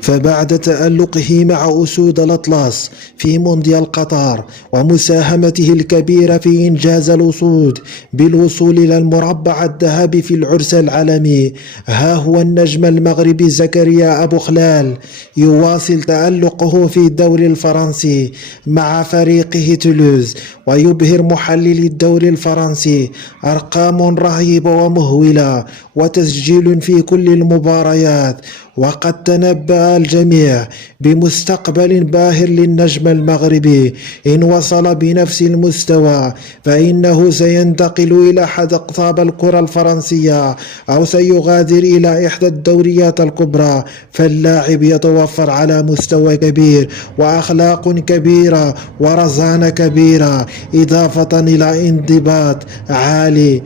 فبعد تألقه مع أسود الأطلس في مونديال قطر ومساهمته الكبيرة في إنجاز الوصول بالوصول إلى المربع الذهبي في العرس العالمي، ها هو النجم المغربي زكريا أبو خلال يواصل تألقه في الدوري الفرنسي مع فريقه تولوز، ويبهر محللي الدوري الفرنسي أرقام رهيبة ومهولة وتسجيل في كل المباريات. وقد تنبأ الجميع بمستقبل باهر للنجم المغربي إن وصل بنفس المستوى، فإنه سينتقل إلى أحد أقطاب الكرة الفرنسية أو سيغادر إلى إحدى الدوريات الكبرى. فاللاعب يتوفر على مستوى كبير وأخلاق كبيرة ورزانة كبيرة، إضافة إلى انضباط عالي